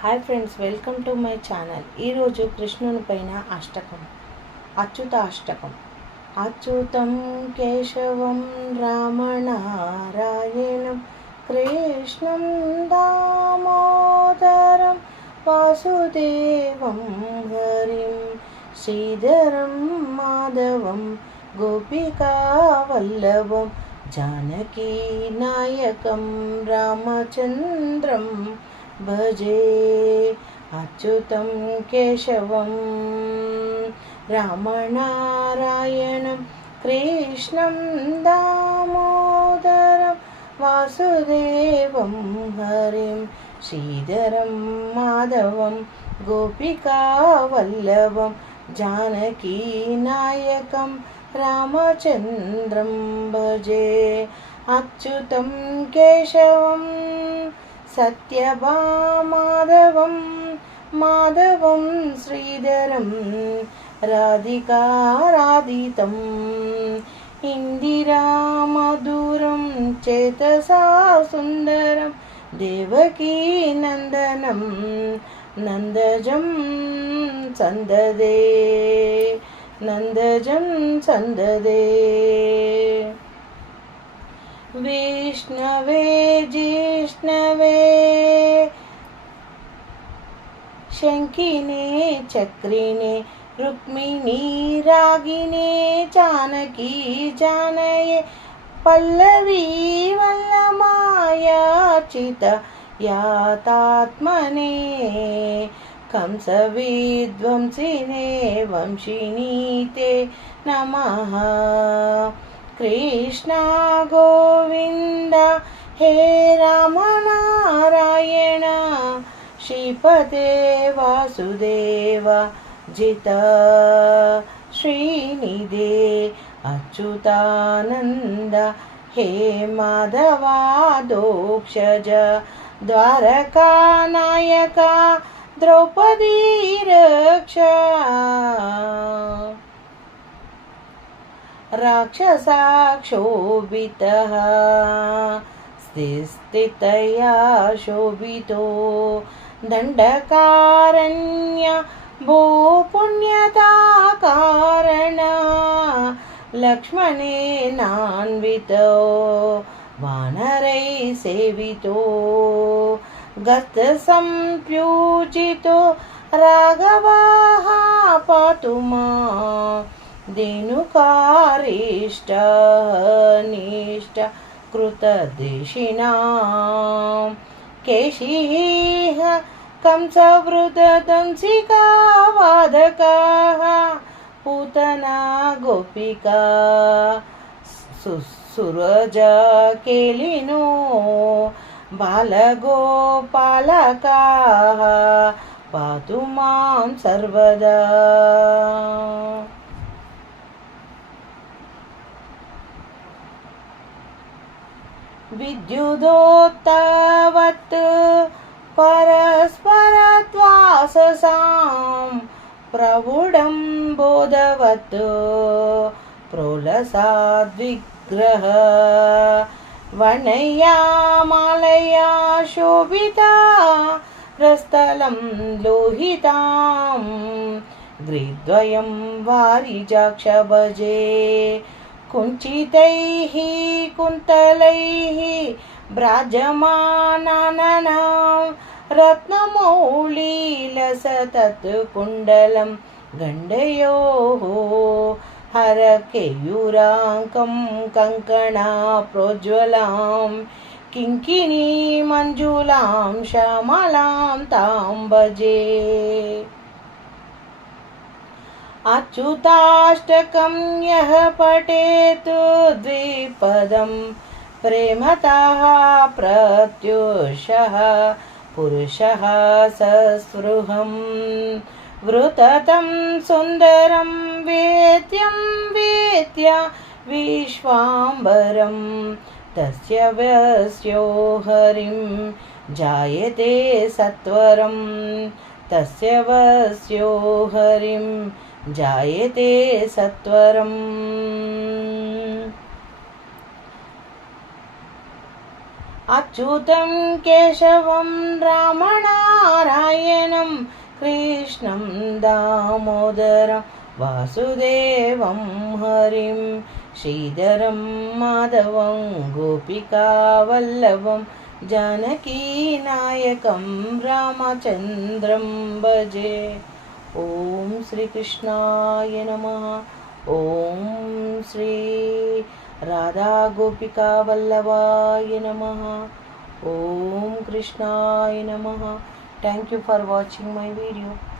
Hi friends, welcome to my channel. ఈరోజు కృష్ణుని పైన అష్టకం, అచ్యుత అష్టకం. అచ్యుతం కేశవం రామనారాయణం కృష్ణం దామోదరం వాసుదేవం హరిం శ్రీధరం మాధవం గోపికా వల్లభం జానకీ నాయకం రామచంద్రం భజే. అచ్యుతం కేశవం రామనారాయణం కృష్ణం దామోదరం వాసుదేవం హరిం శ్రీధరం మాధవం గోపికా వల్లభం జానకీ నాయకం రామచంద్రం భజే. అచ్యుతం కేశవం సత్యభామాధవం మాధవం శ్రీధరం రాధికారాధితం ఇందిరామధురం చేతసా సుందరం దేవకీ నందనం నందజం సందదే నందజం సందదే. విష్ణవే జిష్ణవే శంఖినే చక్రినే రుక్మిణీ రాగినే జానకీ జానయే పల్లవీ వల్లమాయాచిత యాతాత్మనే కంస విధ్వంసినే వంశినీతే నమః. కృష్ణ గోవింద హే రామనారాయణ శ్రీపతే వాసుదేవ జిత శ్రీనిధే అచ్యుతానంద హే మాధవాదోక్షజ ద్వారకా నాయక ద్రౌపదీ రక్ష. రాక్షసాక్షోభితః స్థితయా శోభితో దండకారణ్య భూపుణ్యతాకారణ లక్ష్మణేనాన్వితో వానరై సేవితో గత సంప్యూజితో రాఘవాః పాతు మాం ధేనుకారిష్ట నిష్ట కృతదేశినాం కేశీః కంసవృతదంసికా వాదకాః పూతనా గోపికా సురజా కేళినో బాలగోపాలకాః పాతు మాం సర్వదా. విద్యుదోత్తవత్ పరస్పరత్వాససాం ప్రవుఢం బోధవత్ ప్రోలసాద్విగ్రహ వనయామాలయా శోభితా రస్థలం లోహితాం గ్రీద్వయం వారిజాక్ష భజే. కుంచితైః కుంతలైః భ్రాజమానానాం రత్నమౌళీలసతత్ కుండలం గండయోః హరకేయూరాంకం కంకణా ప్రోజ్వలాం కింకినీ మంజులాం శ్యామలాం తాం భజే. అచ్యుతాష్టకం యః పఠేత్ ద్విపదం ప్రేమతః ప్రత్యూషః పురుషः సస్పృహం వృతతం సుందరం వేద్యం వేద్య విశ్వాంబరం తస్య వస్యో హరిం జాయతే సత్వరం తస్య వస్యో హరిం జాయతే సత్వరం. అచ్యుతం కేశవం రామనారాయణం कृष्णं दामोदरं वासुदेवं हरिं श्रीधरं माधवं गोपिकावल्लभं जानकीनायकं रामचन्द्रं भजे। ओम श्री कृष्णाय नमः। ओम श्री राधा गोपिका वल्लभाय नमः। ओम कृष्णाय नमः। Thank you for watching my video.